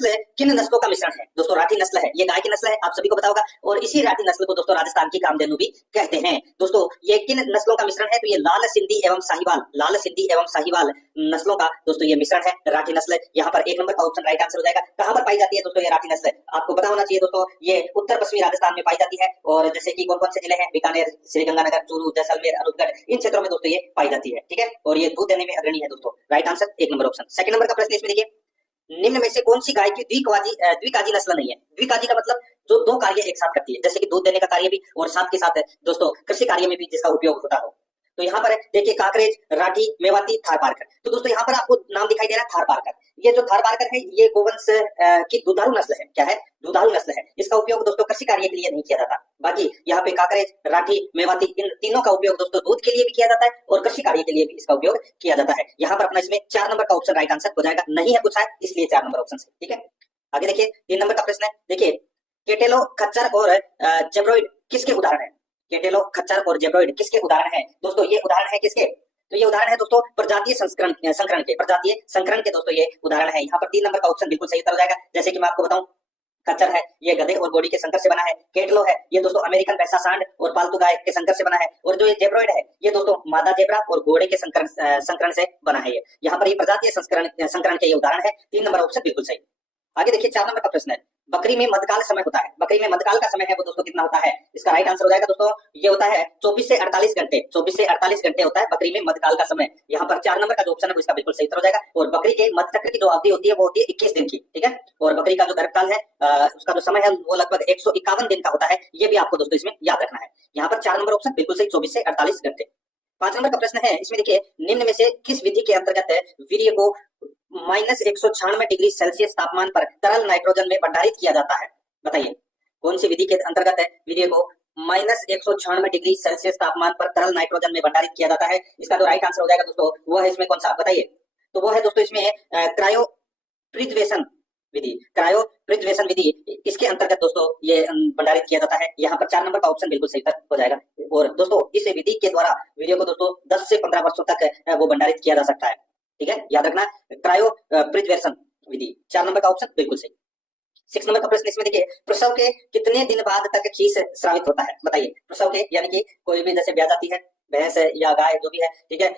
नस्ल किन नस्लों का मिश्रण है? दोस्तों राठी नस्ल है, ये गाय की नस्ल है, आप सभी को पता होगा। और इसी राठी नस्ल को दोस्तों राजस्थान की कामधेनु भी कहते हैं। दोस्तों ये किन नस्लों का मिश्रण है? तो ये लाल सिंधी एवं साहिवाल, लाल सिंधी एवं साहिवाल नस्लों का दोस्तों ये मिश्रण है राठी नस्ल। यहाँ पर 1 नंबर का ऑप्शन राइट आंसर हो जाएगा। कहां पर पाई जाती है दोस्तों ये राठी नस्ल? आपको पता होना चाहिए दोस्तों, ये उत्तर पश्चिमी राजस्थान में पाई जाती है। और जैसे कि कौन कौन से जिले हैं? बीकानेर, श्रीगंगानगर, चूरू, जैसलमेर, अनूपगढ़, इन क्षेत्रों में दोस्तों ये पाई जाती है। ठीक है, और ये दूध देने में अग्रणी है दोस्तों। Right answer 1 number option. Second number का प्रश्न इसमें देखिए, निम्न में से कौन सी गाय की द्विकाजी नस्ल नहीं है? द्विकाजी का मतलब जो दो कार्य एक साथ करती है, जैसे कि दूध देने का कार्य भी और साथ के साथ दोस्तों कृषि कार्य में भी जिसका उपयोग होता हो। तो यहाँ पर देखिए काकरेज, राठी, मेवाती, थारपारकर। तो दोस्तों यहाँ पर आपको नाम दिखाई दे रहा है थारपारकर। ये जो थारपारकर है ये गोवंश की दुधारू नस्ल है। क्या है? दुधारू नस्ल है। इसका उपयोग दोस्तों कृषि कार्य के लिए नहीं किया जाता। बाकी यहाँ पे काकरेज, राठी, मेवाती, इन तीनों का उपयोग दोस्तों दूध के लिए भी किया जाता है और कृषि कार्य के लिए भी इसका उपयोग किया जाता है। यहाँ पर अपना इसमें 4 नंबर का ऑप्शन राइट आंसर हो जाएगा। नहीं है पूछा है इसलिए 4 नंबर ऑप्शन है। ठीक है, आगे देखिए 3 नंबर का प्रश्न है। देखिए केटेलो, खच्चर और जेब्रोइड किसके उदाहरण है? केटेलो, खच्चर और जेब्रोइड किसके उदाहरण है? दोस्तों ये उदाहरण है किसके? तो ये उदाहरण है दोस्तों प्रजातीय संकरण के, प्रजातीय संकरण के दोस्तों ये उदाहरण है। यहाँ पर 3 नंबर का ऑप्शन बिल्कुल सही उत्तर हो जाएगा। जैसे कि मैं आपको बताऊं, खच्चर है ये गधे और घोड़ी के संकर से बना है। केटलो है ये दोस्तों अमेरिकन भैंसा सांड और पालतू गाय के संकर से बना है। और जो ये जेब्रोइड है ये दोस्तों मादा जेब्रा और घोड़े के संकरण से बना है। ये यहाँ पर ये प्रजातीय संकरण के ये उदाहरण है। 3 नंबर ऑप्शन बिल्कुल सही। आगे देखिए 4 नंबर का प्रश्न है, बकरी में मध्यकाल समय होता है। बकरी में मध्यकाल का समय है वो दोस्तों कितना होता है? इसका राइट आंसर हो जाएगा दोस्तों, ये होता है 24 से 48 घंटे। 24 से 48 घंटे होता है बकरी में मध्यकाल का समय। यहाँ पर 4 नंबर का जो ऑप्शन है वो इसका बिल्कुल सही उत्तर हो जाएगा। और बकरी के मध्य चक्र की जो अवधि होती है वो होती है 21 दिन की। ठीक है, और बकरी का जो गर्भकाल है उसका जो समय है वो लगभग 151 दिन का होता है। ये भी आपको दोस्तों इसमें याद रखना है। यहाँ पर 4 नंबर ऑप्शन बिल्कुल सही, 24 से 48 घंटे। 5 नंबर का प्रश्न है, इसमें देखिए निम्न में से किस विधि के अंतर्गत वीर्य को -196 तापमान पर तरल नाइट्रोजन में भंडारित किया जाता है? बताइए कौन सी विधि के अंतर्गत है वीर्य को -196 तापमान पर तरल नाइट्रोजन में भंडारित किया जाता है? इसका जो राइट आंसर हो जाएगा दोस्तों वो है इसमें कौन सा? बताइए। तो वो है दोस्तों इसमें क्रायोप्रिजर्वेशन विधि। क्रायोप्रिजर्वेशन विधि इसके अंतर्गत दोस्तों ये भंडारित किया जाता है। यहाँ पर 4 नंबर का ऑप्शन बिल्कुल सही हो जाएगा। और दोस्तों इस विधि के द्वारा वीर्य को दोस्तों 10 से 15 वर्षों तक वो भंडारित किया जा सकता है। ठीक है, याद रखना क्रायोप्रिजर्वेशन विधि। 4 नंबर का ऑप्शन बिल्कुल सही। 6 नंबर का प्रश्न इसमें देखिए, प्रसव के कितने दिन बाद तक खीस स्रावित होता है? बताइए। प्रसव के यानी कि कोई भी जैसे ब्याह जाती है भैंस या गाय जो भी है, ठीक है,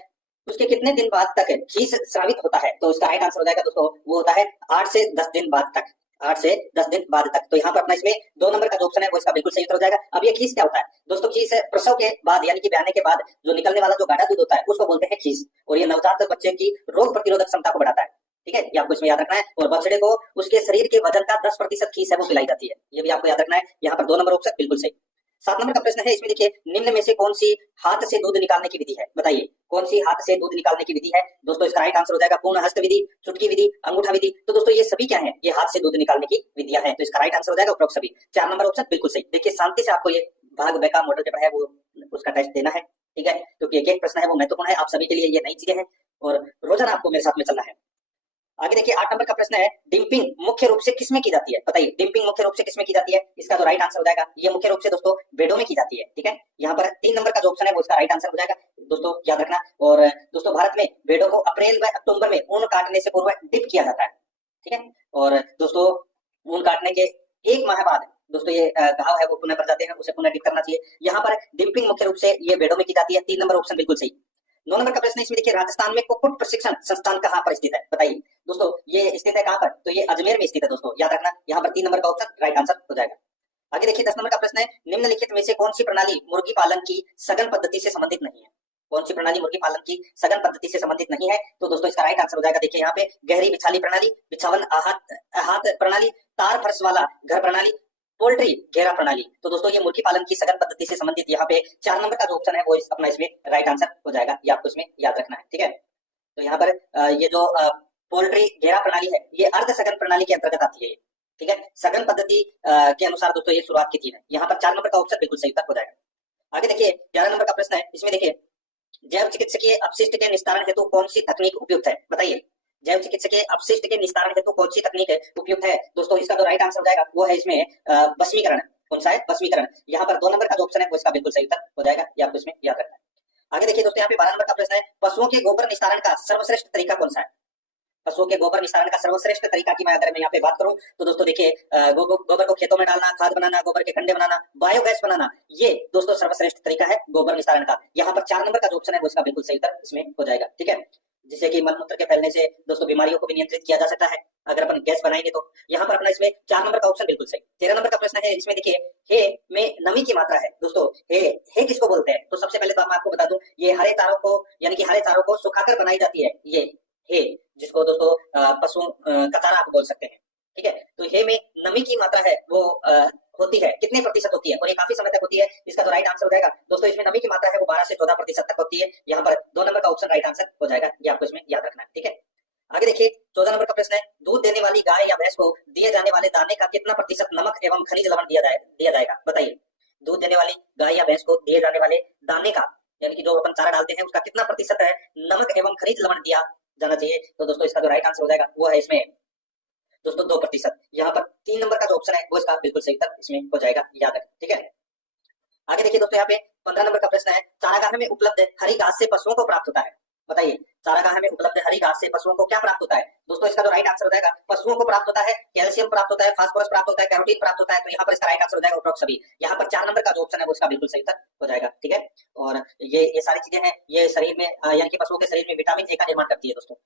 उसके कितने दिन बाद तक खीस स्रावित होता है? तो इसका राइट आंसर हो जाएगा दोस्तों वो होता है 8 से 10 दिन बाद तक। 8 से 10 दिन बाद तक। तो यहाँ पर अपना इसमें 2 नंबर का जो ऑप्शन है वो इसका बिल्कुल सही उत्तर हो जाएगा। अब ये खीस क्या होता है? दोस्तों खीस प्रसव के बाद यानी कि ब्याने के बाद जो निकलने वाला जो गाढ़ा दूध होता है उसको बोलते हैं खीस। और ये नवजात बच्चे की रोग प्रतिरोधक क्षमता को बढ़ाता है। ठीक है, ये आपको इसमें याद रखना है। और बछड़े को उसके शरीर के वजन का 10% खीस है वो पिलाई जाती है। ये भी आपको याद रखना है। यहाँ पर 2 नंबर ऑप्शन बिल्कुल सही। 7 नंबर का प्रश्न है, इसमें देखिए निम्न में से कौन सी हाथ से दूध निकालने की विधि है? बताइए कौन सी हाथ से दूध निकालने की विधि है? दोस्तों इसका राइट आंसर हो जाएगा पूर्ण हस्त विधि, चुटकी विधि, अंगूठा विधि। तो दोस्तों ये सभी क्या है? ये हाथ से दूध निकालने की विधियां हैं। तो इसका राइट आंसर हो जाएगा उपरोक्त सभी। 4 नंबर ऑप्शन बिल्कुल सही। देखिए शांति से आपको ये भाग ब का मॉडल पेपर है वो उसका टेस्ट देना है। ठीक है, क्योंकि एक प्रश्न है वो महत्वपूर्ण है। आप सभी के लिए ये नई चीजें हैं और रोजाना आपको मेरे साथ में चलना है। आगे देखिए 8 नंबर का प्रश्न है, डिंपिंग मुख्य रूप से किसमें की जाती है? बताइए डिंपिंग मुख्य रूप से किसमें की जाती है? इसका जो राइट आंसर हो जाएगा ये मुख्य रूप से दोस्तों भेड़ों में की जाती है। ठीक है, यहाँ पर 3 नंबर का जो ऑप्शन है वो इसका राइट आंसर हो जाएगा दोस्तों, याद रखना। और दोस्तों भारत में भेड़ों को अप्रैल व अक्टूबर में ऊन काटने से पूर्व डिप किया जाता है। ठीक है, और दोस्तों ऊन काटने के 1 माह बाद दोस्तों ये घाव है वो पुनः भर जाते हैं, उसे पुनः डिप करना चाहिए। यहाँ पर डिंपिंग मुख्य रूप से ये भेड़ों में की जाती है। 3 नंबर ऑप्शन बिल्कुल सही। 9 नंबर का प्रश्न इसमें देखिए, राजस्थान में कुक्कुट प्रशिक्षण संस्थान कहाँ पर स्थित है? बताइए दोस्तों ये स्थित है कहाँ पर? तो ये अजमेर में स्थित है दोस्तों, याद रखना। यहाँ पर 3 नंबर का ऑप्शन राइट आंसर हो जाएगा। आगे देखिए 10 नंबर का प्रश्न है, निम्नलिखित में से कौन सी प्रणाली मुर्गी पालन की सघन पद्धति से संबंधित नहीं है? कौन सी प्रणाली मुर्गी पालन की सघन पद्धति से संबंधित नहीं है? तो दोस्तों इसका राइट आंसर हो जाएगा, देखिए यहाँ पे गहरी बिछाली प्रणाली, बिछावन आहत प्रणाली, तार फर्श वाला घर प्रणाली, पोल्ट्री घेरा प्रणाली। तो दोस्तों ये मुर्गी पालन की सघन पद्धति से संबंधित यहाँ पे 4 नंबर का जो ऑप्शन है वो अपना इसमें राइट आंसर हो जाएगा। ये आपको इसमें याद रखना है। ठीक है, तो यहाँ पर ये जो पोल्ट्री घेरा प्रणाली है ये अर्ध सघन प्रणाली के अंतर्गत आती है। ठीक है, सघन पद्धति के अनुसार दोस्तों ये शुरुआत की थी। यहाँ पर 4 नंबर का ऑप्शन बिल्कुल सही उत्तर हो जाएगा। आगे देखिए 11 नंबर का प्रश्न है, इसमें देखिए जैव चिकित्सकीय अपशिष्ट के निस्तारण हेतु कौन सी तकनीक उपयुक्त है? बताइए जैव चिकित्सकीय अपशिष्ट के निस्तारण हेतु कौन सी तकनीक उपयुक्त है? दोस्तों इसका जो राइट आंसर हो जाएगा वो है इसमें भस्मीकरण। कौन सा है? भस्मीकरण। यहाँ पर 2 नंबर का जो ऑप्शन है वो इसका बिल्कुल सही उत्तर हो जाएगा। ये आपको इसमें याद रखना है। आगे देखिए दोस्तों यहाँ पे 12 नंबर का प्रश्न है, पशुओं के गोबर निस्तारण का सर्वश्रेष्ठ तरीका कौन सा है? पशुओं के गोबर निस्तारण का सर्वश्रेष्ठ तरीका की मैं अगर मैं यहाँ पे बात करूं तो दोस्तों देखिए, गोबर को खेतों में डालना, खाद बनाना, गोबर के कंडे बनाना, बायोगैस बनाना, ये दोस्तों सर्वश्रेष्ठ तरीका है गोबर निस्तारण का। यहाँ पर 4 नंबर का जो ऑप्शन है वो इसका बिल्कुल सही उत्तर इसमें हो जाएगा। ठीक है, जिससे कि मलमूत्र के फैलने से दोस्तों बीमारियों को भी नियंत्रित किया जा सकता है अगर अपन गैस बनाएंगे तो। यहाँ पर अपना इसमें 4 नंबर का ऑप्शन बिल्कुल सही। 13 नंबर का प्रश्न है, इसमें देखिए हे में नमी की मात्रा है दोस्तों। हे किसको बोलते हैं? तो सबसे पहले तो मैं आपको बता दूं, ये हरे तारों को यानी कि हरे तारों को सुखाकर बनाई जाती है ये हे, जिसको दोस्तों पशुओं का चारा आप बोल सकते हैं। ठीक है, तो हे में नमी की मात्रा है वो होती है, कितने प्रतिशत होती है और ये काफी समय तक होती है? इसका तो राइट आंसर हो जाएगा दोस्तों, इसमें नमी की मात्रा है वो 12 से 14% तक होती है। यहाँ पर 2 नंबर का ऑप्शन राइट आंसर हो जाएगा, ये आपको इसमें याद रखना है। ठीक है, आगे देखिए 14 नंबर का प्रश्न है, दूध देने वाली गाय या भैंस को दिए जाने वाले दाने का कितना प्रतिशत नमक एवं खनिज लवण दिया जाएगा? बताइए, दूध देने वाली गाय या भैंस को दिए जाने वाले दाने का यानी कि जो अपन चारा डालते हैं उसका कितना प्रतिशत है नमक एवं खनिज लवण दिया जाना चाहिए? तो दोस्तों इसका जो राइट आंसर हो जाएगा वो है इसमें दोस्तों 2%। यहाँ पर 3 नंबर का जो ऑप्शन है वो इसका बिल्कुल सही उत्तर इसमें हो जाएगा, याद रखें। ठीक है, आगे देखिए दोस्तों यहाँ पे 15 नंबर का प्रश्न है, चारागाह में उपलब्ध हरी घास से पशुओं को प्राप्त होता है? बताइए, चारागाह में उपलब्ध हरी घास से पशुओं को क्या प्राप्त होता है? दोस्तों इसका जो राइट आंसर हो जाएगा, पशुओं को प्राप्त होता है कैल्शियम प्राप्त होता है, फास्फोरस प्राप्त होता है, कैरोटीन प्राप्त होता है। तो यहाँ पर इसका राइट आंसर हो जाएगा उपरोक्त सभी। यहाँ पर 4 नंबर का जो ऑप्शन है वो इसका बिल्कुल सही उत्तर हो जाएगा। ठीक है, और ये सारी चीजें हैं, ये शरीर में यानी कि पशुओं के शरीर में विटामिन ए का निर्माण करती है दोस्तों।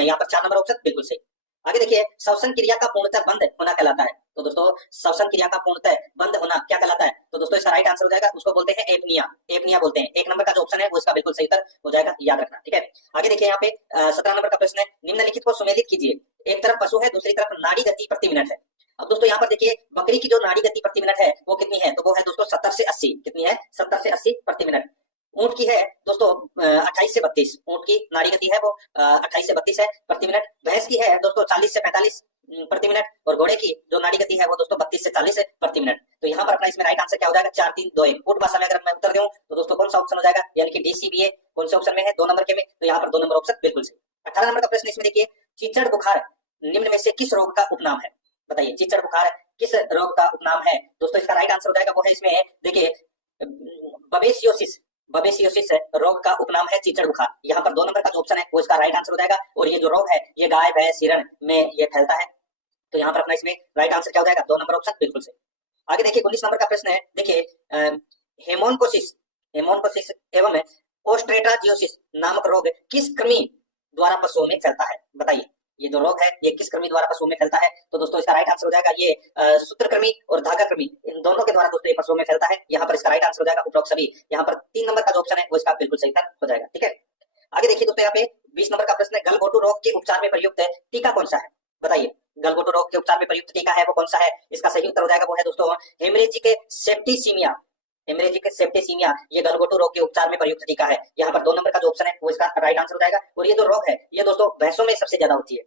यहाँ पर 4 नंबर ऑप्शन बिल्कुल सही। आगे देखिए, श्वसन क्रिया का पूर्णतः बंद होना कहलाता है? तो दोस्तों श्वसन क्रिया का पूर्णतः बंद होना क्या कहलाता है? तो दोस्तों इसका राइट आंसर हो जाएगा, उसको बोलते हैं एपनिया, एपनिया बोलते हैं। 1 नंबर का जो ऑप्शन है वो इसका बिल्कुल सही उत्तर हो जाएगा, याद रखना। ठीक है, आगे देखिए यहाँ पे 17 नंबर का प्रश्न है, निम्नलिखित को सुमेलित कीजिए। एक तरफ पशु है, दूसरी तरफ नाड़ी गति प्रति मिनट है। अब दोस्तों यहाँ पर देखिए, बकरी की जो नाड़ी गति प्रति मिनट है वो कितनी है? तो वो है दोस्तों 70 से 80। कितनी है? 70 से 80 प्रति मिनट। ऊंट की है दोस्तों 28 से 32, ऊंट की नाड़ी गति है वो 28 से 32 है प्रति मिनट। भैंस की है दोस्तों 40 से 45 प्रति मिनट, और घोड़े की जो नाड़ी गति है वो दोस्तों 32 से 40 प्रति मिनट। तो यहाँ पर अपना इसमें राइट आंसर क्या हो जाएगा? 4 3 2 1। ऊंट भाषा में अगर मैं उत्तर दूं तो दोस्तों कौन सा ऑप्शन हो जाएगा? यानी कि DCBA कौन से ऑप्शन में है? 2 नंबर के में, तो यहाँ पर 2 नंबर ऑप्शन बिल्कुल सही। 18 नंबर का प्रश्न इसमें देखिए, चीचड़ बुखार निम्न में से किस रोग का उपनाम है? बताइए, चीचड़ बुखार किस रोग का उपनाम है? दोस्तों इसका राइट आंसर हो जाएगा वो है इसमें देखिए बबेसियोसिस, बबेसियोसिस रोग का उपनाम है चीचड़ बुखार। यहाँ पर 2 नंबर का जो ऑप्शन है वो इसका राइट आंसर हो जाएगा, और ये जो रोग है ये गाय भैंस हिरण में ये फैलता है। तो यहाँ पर अपना इसमें राइट आंसर क्या हो जाएगा? 2 नंबर ऑप्शन बिल्कुल सही। आगे देखिए 19 नंबर का प्रश्न है, देखिए हेमोनकोसिस, हेमोनकोसिस एवं ओस्ट्रेटाजियोसिस नामक रोग किस कृमि द्वारा पशुओं में फैलता है? बताइए, ये जो रोग है ये किस कृमि द्वारा पशुओं में फैलता है? तो दोस्तों इसका राइट आंसर हो जाएगा ये सूत्रकृमि और धागा कृमि, इन दोनों के द्वारा दोस्तों ये पशुओं में फैलता है। यहाँ पर इसका राइट आंसर हो जाएगा उपरोक्त सभी। यहाँ पर 3 नंबर का जो ऑप्शन है वो इसका बिल्कुल सही उत्तर हो जाएगा। ठीक है, आगे देखिए दोस्तों यहाँ पे 20 नंबर का प्रश्न है, गलघोटू रोग के उपचार में प्रयुक्त टीका कौन सा है? बताइए, गलघोटू रोग के उपचार में प्रयुक्त टीका है वो कौन सा है? इसका सही उत्तर हो जाएगा वो है दोस्तों हेमरेजिक सेप्टिसीमिया, हेमरेजिक सेप्टिसीमिया ये गलघोटू रोग के उपचार में प्रयुक्त टीका है। यहाँ पर 2 नंबर का जो ऑप्शन है वो इसका राइट आंसर हो जाएगा। और ये जो रोग है ये दोस्तों भैंसों में सबसे ज्यादा होती है,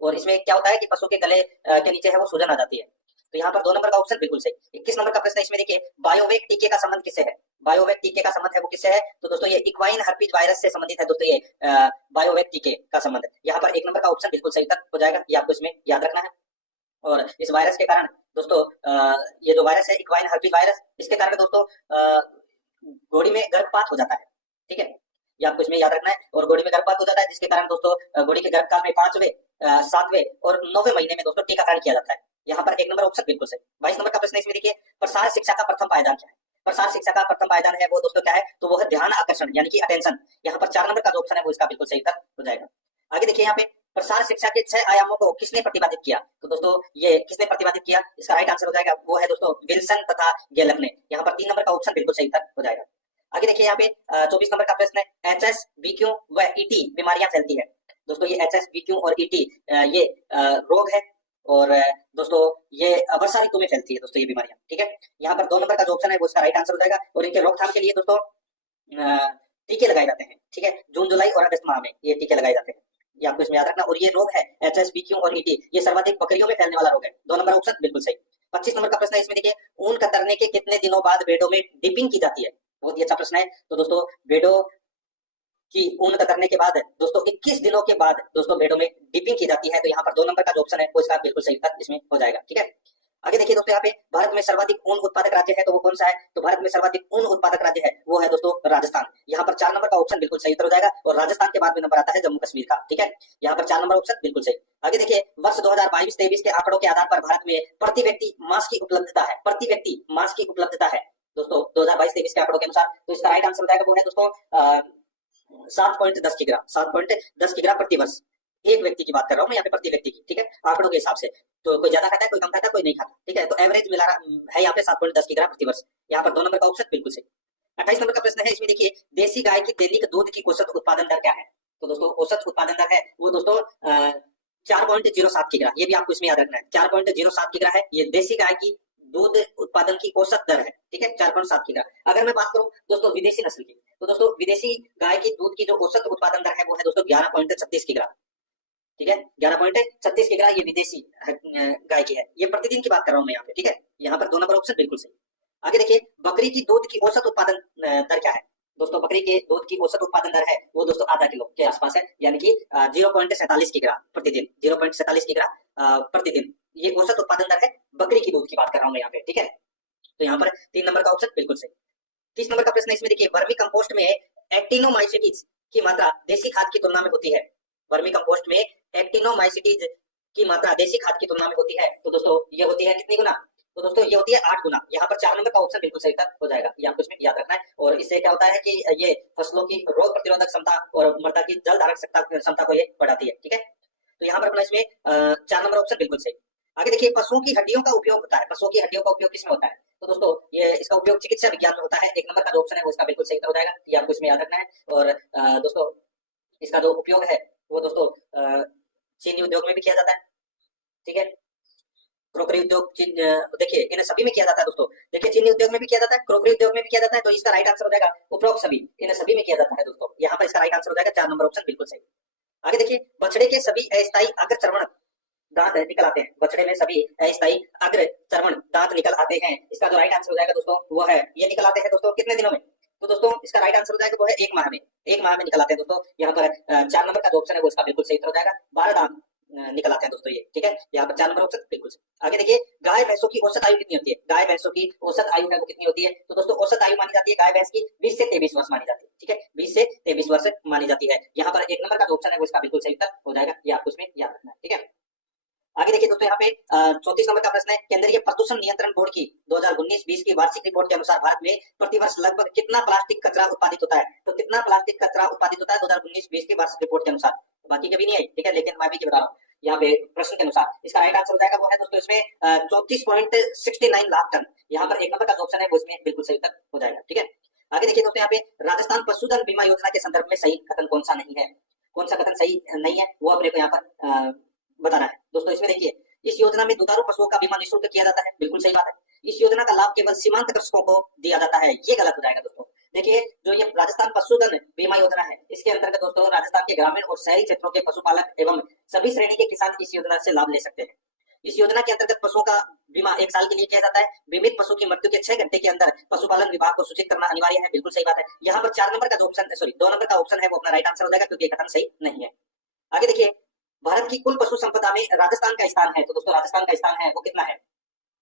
और इसमें क्या होता है कि पशु के गले के नीचे है वो सूजन आ जाती है। तो यहाँ पर 2 नंबर का ऑप्शन बिल्कुल सही। 21 नंबर का प्रश्न है, इसमें देखिए बायोवेक टीके का संबंध किससे है? बायोवेक टीके का संबंध है वो किससे है? तो दोस्तों ये इक्वाइन हर्पीज वायरस से संबंधित है दोस्तों ये बायोवेक टीके का संबंध। यहाँ पर 1 नंबर का ऑप्शन बिल्कुल सही उत्तर हो जाएगा, ये आपको इसमें याद रखना है। और इस वायरस के कारण दोस्तों ये जो वायरस है इक्वाइन हर्पीज वायरस, इसके कारण दोस्तों घोड़ी में गर्भपात हो जाता है। ठीक है, ये आपको इसमें याद रखना है। और घोड़ी में गर्भपात हो जाता है जिसके कारण दोस्तों घोड़ी के गर्भकाल में 5वें 7वें और 9वें महीने में दोस्तों टीकाकरण किया जाता है। यहाँ पर 1 नंबर ऑप्शन बिल्कुल सही। 22 नंबर का प्रश्न इसमें देखिए, प्रसार शिक्षा का प्रथम पायदान क्या है? प्रसार शिक्षा का प्रथम पायदान है वो दोस्तों क्या है? तो वो है ध्यान आकर्षण यानी कि अटेंशन। यहाँ पर 4 नंबर का जो ऑप्शन है वो इसका बिल्कुल सही उत्तर हो जाएगा। आगे देखिए यहाँ पे प्रसार शिक्षा के 6 आयामों को किसने प्रतिपादित किया? तो दोस्तों ये किसने प्रतिपादित किया? इसका राइट आंसर हो जाएगा वो है दोस्तों विल्सन तथा गैलप ने। यहाँ पर 3 नंबर का ऑप्शन बिल्कुल सही उत्तर हो जाएगा। आगे देखिए यहाँ पे 24 नंबर का प्रश्न है, HSVQ व ET बीमारियां फैलती है। दोस्तों ये HSVQ और ET ये रोग है, और दोस्तों ये वर्षा ऋतु में फैलती है दोस्तों ये बीमारियां। ठीक है, यहाँ पर 2 नंबर का जो ऑप्शन है वो इसका राइट आंसर हो जाएगा। और इनके रोकथाम के लिए दोस्तों टीके लगाए जाते हैं। ठीक है, जून जुलाई और अगस्त माह में ये टीके लगाए जाते हैं, ये आपको इसमें याद रखना। और ये रोग है HSVQ और ET ये सर्वाधिक बकरियों में फैलने वाला रोग है। 2 नंबर ऑप्शन बिल्कुल सही। 25 नंबर का प्रश्न है, इसमें देखिए ऊन कतरने के कितने दिनों बाद भेड़ों में डिपिंग की जाती है? बहुत ही अच्छा प्रश्न है। तो दोस्तों भेड़ों की ऊन कतरने के बाद दोस्तों 21 दिनों के बाद दोस्तों भेड़ों में डिपिंग की जाती है। तो यहाँ पर 2 नंबर का जो ऑप्शन है वो इसका बिल्कुल सही उत्तर इसमें हो जाएगा। ठीक है, आगे देखिए दोस्तों यहाँ पे भारत में सर्वाधिक ऊन उत्पादक राज्य है तो वो कौन सा है, तो भारत में सर्वाधिक ऊन उत्पादक राज्य है वो है दोस्तों राजस्थान। यहाँ पर 4 नंबर का ऑप्शन बिल्कुल सही उत्तर हो जाएगा और राजस्थान के बाद में नंबर आता है जम्मू कश्मीर का। ठीक है, यहाँ पर 4 नंबर ऑप्शन बिल्कुल सही। आगे देखिए वर्ष 2022-23 के आंकड़ों के आधार पर भारत में प्रति व्यक्ति मांस की उपलब्धता है, प्रति व्यक्ति मांस की उपलब्धता है दोस्तों 2022-23 के आंकड़ों के अनुसार। तो इसका राइट आंसर हो जाएगा वो है दोस्तों 7.10 किग्रा, 7.10 किग्रा प्रति वर्ष। एक व्यक्ति की बात कर रहा हूँ मैं यहाँ पे, प्रति व्यक्ति की। ठीक है, आंकड़ों के हिसाब से तो कोई ज्यादा खाता है, कोई कम खाता है, कोई नहीं खाता। ठीक है, तो एवरेज मिला है यहाँ पे 7.10 किग्रा प्रति वर्ष। यहाँ पर 2 नंबर का ऑप्शन बिल्कुल सही। 28 नंबर का प्रश्न है, इसमें देखिए देसी गाय की दैनिक दूध की औसत उत्पादन दर क्या है। तो दोस्तों औसत उत्पादन दर है वो दोस्तों 4.07 किग्रा। ये भी आपको इसमें याद रखना है, 4.07 किग्रा है ये देसी गाय की दूध उत्पादन की औसत दर है। ठीक है, 4.7 किग्रा। अगर मैं बात करूं दोस्तों विदेशी नस्ल की, तो दोस्तों विदेशी गाय की दूध की जो औसत उत्पादन दर है वो है दोस्तों 11.36 किग्रा। ठीक है, 11.36 किग्रा ये विदेशी गाय की है। ये प्रतिदिन की बात कर रहा हूं मैं यहाँ पे। ठीक है, यहाँ पर 2 नंबर ऑप्शन बिल्कुल सही। आगे देखिए बकरी की दूध की औसत उत्पादन दर क्या है। दोस्तों बकरी के दूध की औसत उत्पादन दर है वो दोस्तों आधा किलो के आसपास है, यानी कि 0.47 किग्रा प्रतिदिन, 0.47 किग्रा प्रतिदिन ये औसत उत्पादन दर है। बकरी की दूध की बात कर रहा हूं मैं यहाँ पे। ठीक है, तो यहाँ पर 3 नंबर का ऑप्शन बिल्कुल सही। 30 नंबर का प्रश्न है, इसमें देखिए वर्मी कंपोस्ट में एक्टिनोमाइसिटीज की मात्रा देसी खाद की तुलना में होती है। वर्मी कंपोस्ट में एक्टिनोमाइसिटीज की मात्रा देसी खाद की तुलना में होती है तो दोस्तों ये होती है कितनी गुना, तो दोस्तों ये होती है 8 गुना। यहाँ पर 4 नंबर का ऑप्शन बिल्कुल सही हो जाएगा, ये आपको इसमें याद रखना है। और इससे क्या होता है कि ये फसलों की रोग प्रतिरोधक क्षमता और मृदा की जल धारक क्षमता को ये बढ़ाती है। ठीक है, तो यहाँ पर अपना इसमें 4 नंबर ऑप्शन बिल्कुल सही। आगे देखिए पशुओं की हड्डियों का उपयोग होता है, पशुओं की हड्डियों का उपयोग किसमें होता है, तो दोस्तों ये इसका उपयोग चिकित्सा विज्ञान में होता है। 1 नंबर का जो ऑप्शन है वो इसका बिल्कुल सही हो जाएगा, ये आपको इसमें याद रखना है। और दोस्तों इसका जो उपयोग है वो दोस्तों चीनी उद्योग में भी किया जाता है। ठीक है, क्रोकरी उद्योग देखिए इन सभी में किया जाता है दोस्तों। देखिए चीनी उद्योग में भी किया जाता है, क्रोकरी उद्योग में भी किया जाता है, तो इसका राइट आंसर हो जाएगा उपरोक्त सभी, इन सभी में किया जाता है दोस्तों। यहाँ पर इसका राइट आंसर हो जाएगा 4 नंबर ऑप्शन बिल्कुल सही। आगे देखिए बछड़े के सभी अस्थायी अग्रचर्वण दांत निकल आते हैं, बछड़े में सभी अस्थायी अग्रचर्वण दांत निकल आते हैं। इसका जो राइट आंसर हो जाएगा दोस्तों वो है ये निकल आते हैं दोस्तों कितने दिनों में, तो दोस्तों इसका राइट आंसर हो जाएगा वो है 1 माह में, 1 माह में निकल आते हैं दोस्तों। यहाँ पर 4 नंबर का जो ऑप्शन है वो इसका बिल्कुल सही हो जाएगा, 12 दांत निकल आते हैं दोस्तों ये। ठीक है, यहाँ पर 4 नंबर ऑप्शन बिल्कुल सही। आगे देखिए गाय भैंसों की औसत आयु कितनी होती है, गाय भैंसों की औसत आयु है वो कितनी होती है, तो दोस्तों औसत आयु मानी जाती है गाय भैंस की 20 से 23 वर्ष मानी जाती है। ठीक है, 20 से 23 वर्ष मानी जाती है। यहाँ पर 1 नंबर का जो ऑप्शन है वो इसका बिल्कुल सही उत्तर हो जाएगा, ये आपको इसमें याद रखना है। ठीक है, आगे देखिए दोस्तों यहाँ पे 34 नंबर का प्रश्न है, केंद्रीय प्रदूषण नियंत्रण बोर्ड की 2019-20 की वार्षिक रिपोर्ट के अनुसार भारत में प्रतिवर्ष लगभग कितना प्लास्टिक कचरा उत्पादित होता है, तो कितना प्लास्टिक कचरा उत्पादित होता है 2019-20 की वार्षिक रिपोर्ट के अनुसार। बाकी कभी नहीं आई, ठीक है, लेकिन मैं भी बता रहा हूँ यहाँ पे प्रश्न के अनुसार इसका राइट आंसर हो जाएगा वो है दोस्तों इसमें 34.69 लाख टन। यहाँ पर 1 नंबर का जो ऑप्शन है वो इसमें बिल्कुल सही उत्तर हो जाएगा। ठीक है, आगे देखिए दोस्तों यहाँ पे राजस्थान पशुधन बीमा योजना के संदर्भ में सही कथन कौन सा नहीं है, कौन सा कथन सही नहीं है वो अपने को यहाँ पर बताना है दोस्तों। इसमें देखिए इस योजना में दुधारू पशुओं का बीमा निःशुल्क किया जाता है, बिल्कुल सही बात है। इस योजना का लाभ केवल सीमांत कृषकों को दिया जाता है, ये गलत हो जाएगा दोस्तों। देखिए जो ये राजस्थान पशुधन बीमा योजना है इसके अंतर्गत दोस्तों राजस्थान के ग्रामीण और शहरी क्षेत्रों के पशुपालक एवं सभी श्रेणी के किसान इस योजना से लाभ ले सकते हैं। इस योजना के अंतर्गत पशुओं का बीमा 1 साल के लिए किया जाता है। बीमित पशु की मृत्यु के 6 घंटे के अंदर पशुपालन विभाग को सूचित करना अनिवार्य है, बिल्कुल सही बात है। यहाँ पर 4 नंबर का जो ऑप्शन सॉरी 2 नंबर का ऑप्शन है वो अपना राइट आंसर हो जाएगा क्योंकि कथन सही नहीं है। आगे देखिए भारत की कुल पशु संपदा में राजस्थान का स्थान है, तो दोस्तों राजस्थान का स्थान है वो कितना है,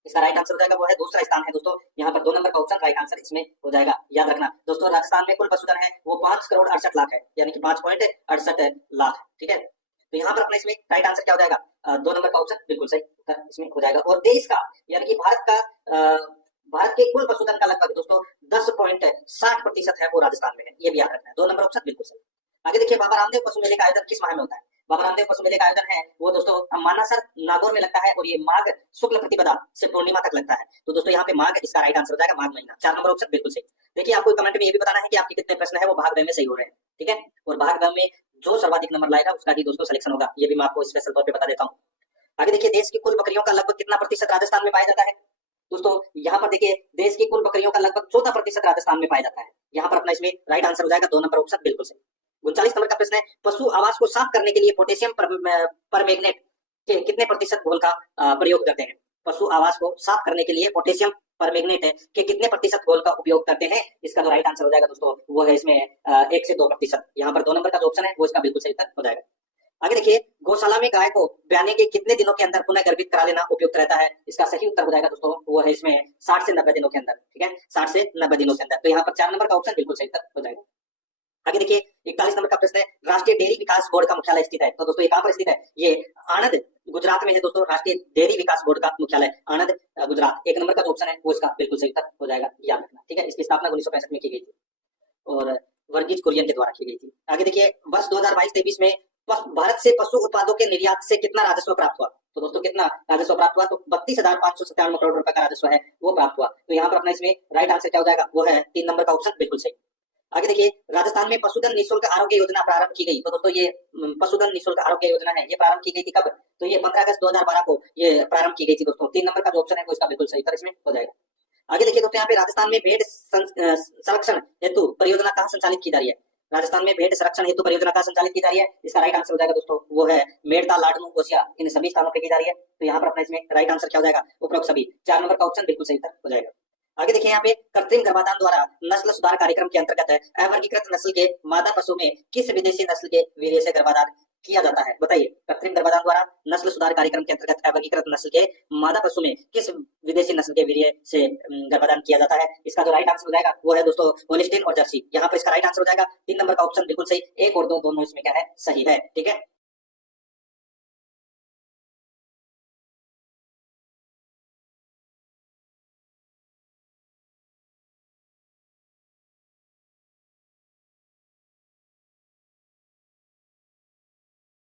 इसका राइट आंसर हो जाएगा वो है दूसरा स्थान है दोस्तों। यहाँ पर 2 नंबर का ऑप्शन राइट आंसर इसमें हो जाएगा, याद रखना दोस्तों। राजस्थान में कुल पशुधन है वो 5 करोड़ 68 लाख है, यानी कि 5.68 लाख। ठीक है, तो यहाँ पर अपने इसमें राइट आंसर क्या हो जाएगा 2 नंबर का ऑप्शन बिल्कुल सही इसमें हो जाएगा। और देश का यानी कि भारत के कुल पशुधन का लगभग दोस्तों 10.60% है वो राजस्थान में है, ये भी याद रखना है। 2 नंबर ऑप्शन बिल्कुल सही। आगे देखिए बाबा रामदेव पशु मेले का आयोजन किस माह में होता है, बाबा रामदेव पशु मेले का आयोजन है वो दोस्तों मानासर नागौर में लगता है और ये माघ शुक्ल प्रतिपदा से पूर्णिमा तक लगता है, तो दोस्तों यहाँ पे माघ इसका राइट आंसर हो जाएगा, माघ महीना। 4 नंबर ऑप्शन बिल्कुल सही। देखिए आपको कमेंट में ये भी बताना है कि आपके कितने प्रश्न है वो भाग ब में सही हो रहे हैं। ठीक है, और भाग ब में जो सर्वाधिक नंबर लाएगा उसका ही दोस्तों सिलेक्शन होगा, ये भी मैं आपको स्पेशल तौर पर बता देता हूँ। आगे देखिए देश की कुल बकरियों का लगभग कितना प्रतिशत राजस्थान में पाया जाता है, दोस्तों यहाँ पर देखिए देश की कुल बकरियों का लगभग 14% राजस्थान में पाया जाता है। यहाँ पर अपना इसमें राइट आंसर हो जाएगा 2 नंबर ऑप्शन बिल्कुल सही। 39 नंबर का प्रश्न है पशु आवास को साफ करने के लिए पोटेशियम परमैंगनेट के कितने प्रतिशत घोल का प्रयोग करते हैं, पशु आवास को साफ करने के लिए पोटेशियम परमैंगनेट के कितने प्रतिशत घोल का उपयोग करते हैं, इसका जो राइट आंसर हो जाएगा दोस्तों वो है इसमें 1 से 2%। यहाँ पर 2 नंबर का जो ऑप्शन है वो इसका बिल्कुल सही उत्तर हो जाएगा। आगे देखिए, गौशाला में गाय को ब्याने के कितने दिनों के अंदर पुनः गर्भित करा लेना उपयुक्त रहता है? इसका सही उत्तर हो जाएगा दोस्तों, वो है इसमें 60 से 90 दिनों के अंदर। ठीक है, 60 से 90 दिनों के अंदर। तो यहाँ पर 4 नंबर का ऑप्शन बिल्कुल सही उत्तर हो जाएगा। आगे देखिए, 41 नंबर का प्रश्न है, राष्ट्रीय डेयरी विकास बोर्ड का मुख्यालय स्थित है। तो दोस्तों ये कहां पर स्थित है? ये आनंद गुजरात में है दोस्तों। राष्ट्रीय डेयरी विकास बोर्ड का मुख्यालय आनंद गुजरात। 1 नंबर का जो ऑप्शन है वो इसका बिल्कुल सही उत्तर हो जाएगा, याद रखना। ठीक है, इसकी स्थापना 1965 में की गई थी और वर्गीज कुरियन के द्वारा की गई थी। आगे देखिए, वर्ष 2022-23 में भारत से पशु उत्पादों के निर्यात से कितना राजस्व प्राप्त हुआ? तो दोस्तों कितना राजस्व प्राप्त हुआ? तो 32,597 करोड़ रुपए का राजस्व है वो प्राप्त हुआ। तो यहाँ पर अपना इसमें राइट आंसर क्या हो जाएगा? वो है 3 नंबर का ऑप्शन बिल्कुल सही। आगे देखिए, राजस्थान में पशुधन निःशुल्क आरोग्य योजना प्रारंभ की गई। तो दोस्तों ये पशुधन निःशुल्क आरोग्य योजना है, ये प्रारंभ की गई थी कब? तो ये 15 अगस्त 2012 को ये प्रारंभ की गई थी दोस्तों। 3 नंबर का जो ऑप्शन है वो इसका बिल्कुल सही उत्तर इसमें हो जाएगा। आगे देखिए दोस्तों, यहाँ पे राजस्थान में भेड़ संरक्षण हेतु परियोजना कहाँ संचालित की जा रही है? राजस्थान में भेड़ संरक्षण हेतु परियोजना कहाँ संचालित की जा रही है? इसका राइट आंसर हो जाएगा दोस्तों, वो है मेड़ता, लाडनू, ओसिया, इन सभी स्थानों पे की जा रही है। तो यहाँ पर अपना इसमें राइट आंसर क्या हो जाएगा? उपरोक्त सभी। 4 नंबर का ऑप्शन बिल्कुल सही उत्तर हो जाएगा। आगे देखिए, यहाँ पे कृत्रिम गर्भाधान द्वारा नस्ल सुधार कार्यक्रम के अंतर्गत है अवर्गीकृत नस्ल के मादा पशु में किस विदेशी नस्ल के वीर्य से गर्भाधान किया जाता है? बताइए, कृत्रिम गर्भाधान द्वारा नस्ल सुधार कार्यक्रम के अंतर्गत अवर्गीकृत नस्ल के मादा पशु में किस विदेशी नस्ल के वीर्य से गर्भाधान किया जाता है? इसका जो राइट आंसर हो जाएगा वो है दोस्तों होलिस्टीन और जर्सी। यहाँ पर इसका राइट आंसर हो जाएगा 3 नंबर का ऑप्शन बिल्कुल सही। 1 और 2 दोनों इसमें क्या है? सही है। ठीक है,